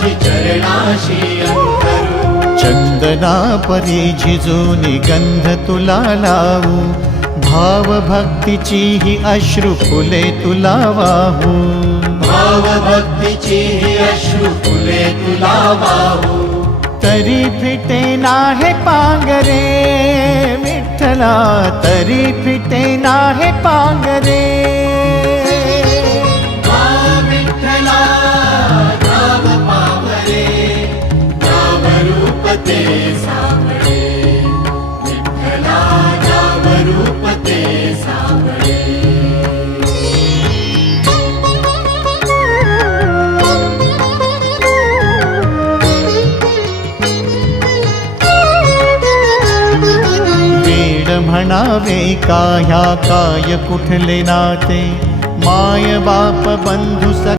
पाशी अंतरू. चंदना परी झिजूनी गंध तुला लावू. भाव भक्तीची ही अश्रू फुले तुला वाहू. भाव भक्तीची ही अश्रू फुले तुला वाहू. तरी फिटे नाहे पांगरे विठ्ठला तरी फिटे नाहे पांगरे ते सावळे विठ्ठला रूप ते वेड म्हणावे का ह्या काय कुठले नाते? माय बाप बंधू